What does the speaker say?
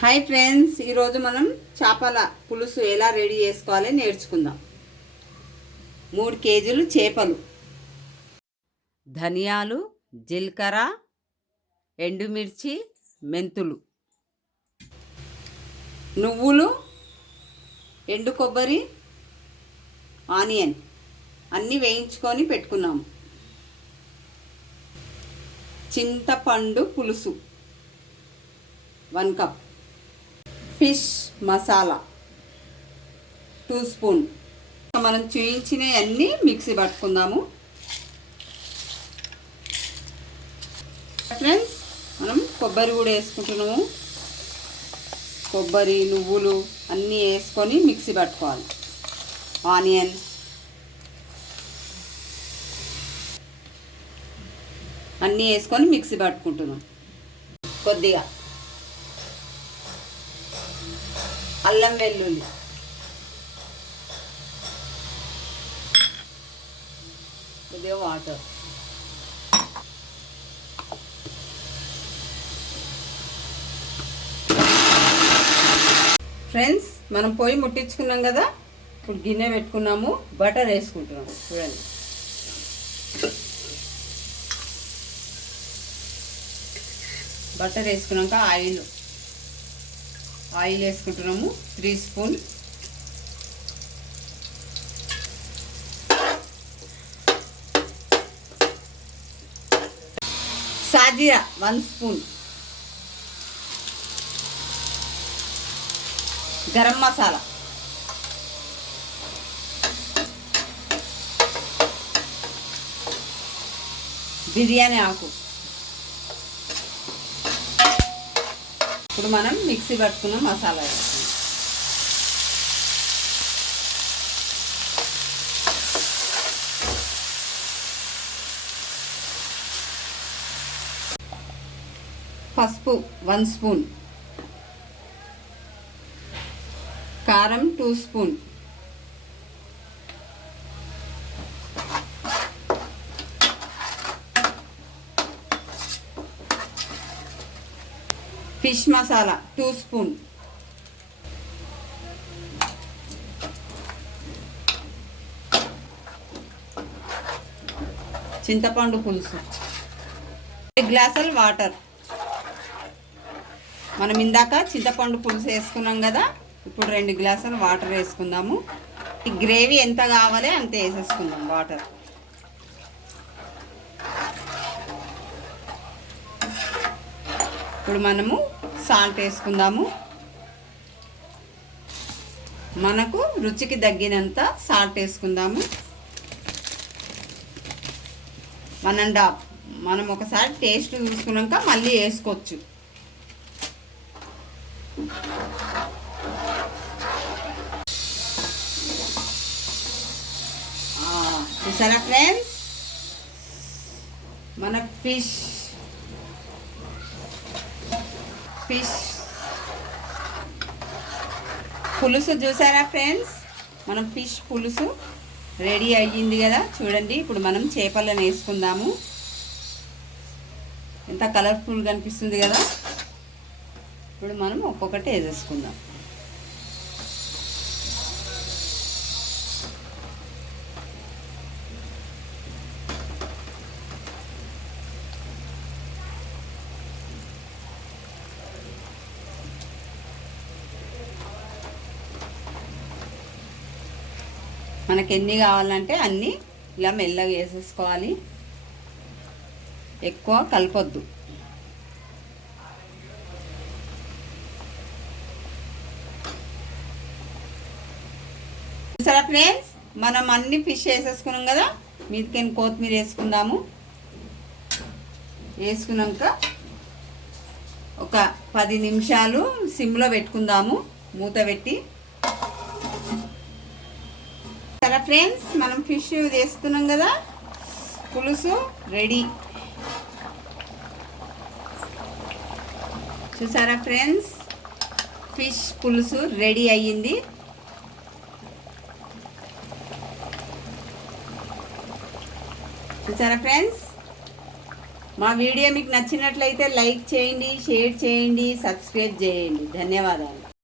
Hi friends, ఈరోజు మనం చేపల పులుసు ఎలా రెడీ చేసుకోవాలో నేర్చుకుందాం. 3 కేజీలు చేపలు, ధనియాలు, జీలకర్ర, ఎండుమిర్చి, మెంతులు, నువ్వులు, ఎండు కొబ్బరి, ఆనియన్ అన్నీ వేయించుకొని పెట్టుకున్నాము. చింతపండు పులుసు 1 కప్, ఫిష్ మసాలా 2 స్పూన్. మనం చూయించినవి అన్నీ మిక్సీ పట్టుకుందాము. ఫ్రెండ్స్, మనం కొబ్బరి కూడా వేసుకుంటున్నాము. కొబ్బరి, నువ్వులు అన్నీ వేసుకొని మిక్సీ పట్టుకోవాలి. ఆనియన్, అన్నీ వేసుకొని మిక్సీ పట్టుకుంటున్నాం. కొద్దిగా అల్లం వెల్లుల్లి, కొద్దిగా వాటర్. ఫ్రెండ్స్, మనం పొయ్యి ముట్టించుకున్నాం కదా, ఇప్పుడు గిన్నె పెట్టుకున్నాము. బటర్ వేసుకుంటున్నాము. చూడండి, బటర్ వేసుకున్నాక ఆయిల్ వేసుకుంటున్నాము. 3 స్పూన్. సాజీరా 1 స్పూన్. గరం మసాలా, బిర్యానీ ఆకు. ఇప్పుడు మనం మిక్సీ పట్టుకున్న మసాలా వేస్తాం. పసుపు 1 స్పూన్, కారం 2 స్పూన్, ఫిష్ మసాలా 2 స్పూన్, చింతపండు పులుసు 2 గ్లాసులు వాటర్. మనం ఇందాక చింతపండు పులుసు వేసుకున్నాం కదా, ఇప్పుడు 2 గ్లాసులు వాటర్ వేసుకుందాము. ఈ గ్రేవీ ఎంత కావాలి అంత వేసేసుకుందాం వాటర్. ఇప్పుడు మనము సాల్ట్ వేసుకుందాము. మనకు రుచికి తగ్గినంత సాల్ట్ వేసుకుందాము. 1.5. మనం ఒకసారి టేస్ట్ చూసుకున్నాక మళ్ళీ వేసుకోవచ్చు. చూసారా ఫ్రెండ్స్, మన ఫిష్ పులుసు చూసారా ఫ్రెండ్స్, మనం ఫిష్ పులుసు రెడీ అయ్యింది కదా. చూడండి, ఇప్పుడు మనం చేపలను వేసుకుందాము. ఎంత కలర్ఫుల్గా అనిపిస్తుంది కదా. ఇప్పుడు మనం ఒక్కొక్కటి వేసేసుకుందాం. మనకి ఎన్ని కావాలంటే అన్నీ ఇలా మెల్లగా వేసేసుకోవాలి. ఎక్కువ కలపొద్దు. సరే ఫ్రెండ్స్, మనం అన్ని ఫిష్ వేసేసుకున్నాం కదా, మీదకి కొత్తిమీర వేసుకుందాము. వేసుకున్నాక ఒక 10 నిమిషాలు సిమ్లో పెట్టుకుందాము, మూత పెట్టి. సరే ఫ్రెండ్స్, మనం ఫిష్ వేస్తున్నాం కదా, పులుసు రెడీ. చూసారా ఫ్రెండ్స్, ఫిష్ పులుసు రెడీ అయ్యింది. చూసారా ఫ్రెండ్స్, మా వీడియో మీకు నచ్చినట్లయితే లైక్ చేయండి, షేర్ చేయండి, సబ్స్క్రైబ్ చేయండి. ధన్యవాదాలు.